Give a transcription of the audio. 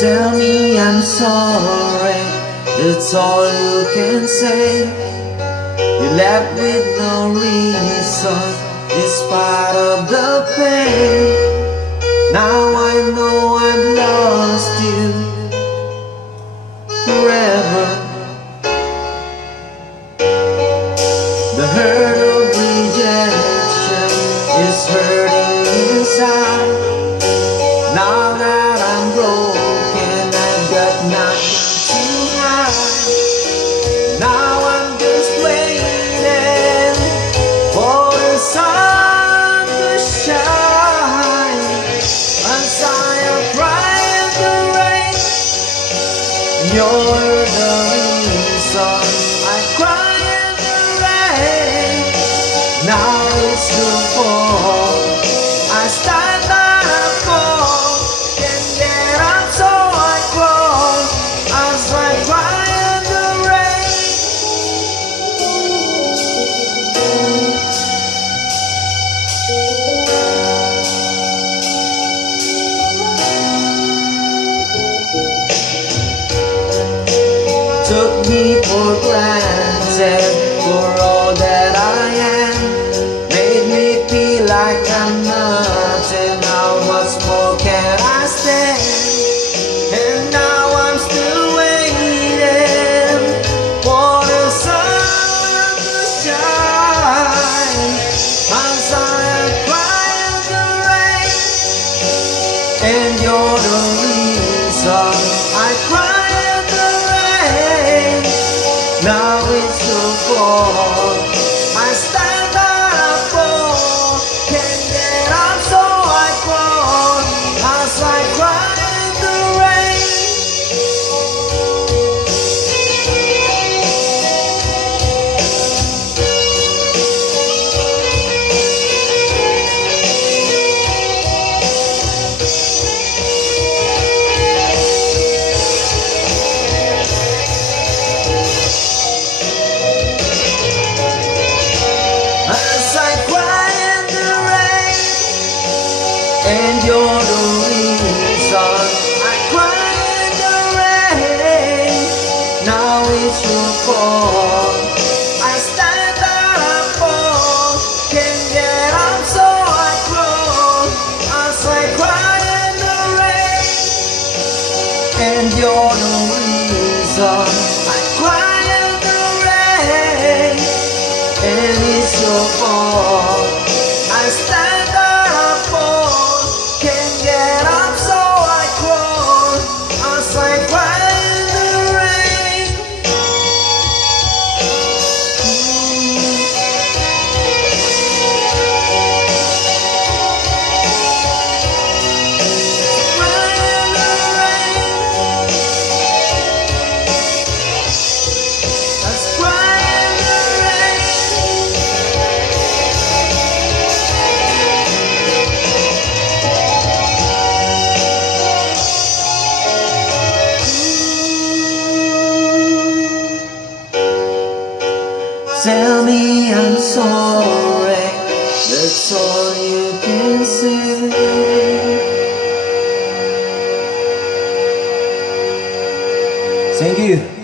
Tell me I'm sorry, that's all you can say. You left with no reason, despite of the pain. Now I know I've lost you forever. The hurt of rejection is hurting inside. Now that I'm broken, I've got nothing to hide. Now I'm just waiting for the sun to shine. As I am crying the rain, you're the reason I cry in the rain. Now it's too far, I stand by a fall. Can't get up so I crawl as I cry in the rain. Took me for granted for all that I am. Made me feel like I'm nothing. How much more can I stand? And now I'm still waiting for the sun to shine. As I cry in the rain, and you're the reason I cry in the rain. Now it's too far, I stand by a fall. Can't get up so I crawl as I cry in the rain. As I cry in the rain, and you're the reason I cry in the rain. Now it's your fault, I stand out and fall. Can't get up so I crawl as I cry in the rain. And you're the reason I cry in the rain. And it's your fault, I stand out and fall. Can't get up so I crawl as I cry in the rain. Cry in the rain. Let's cry in the rain. Tell me I'm sorry, that's all you can say. Thank you.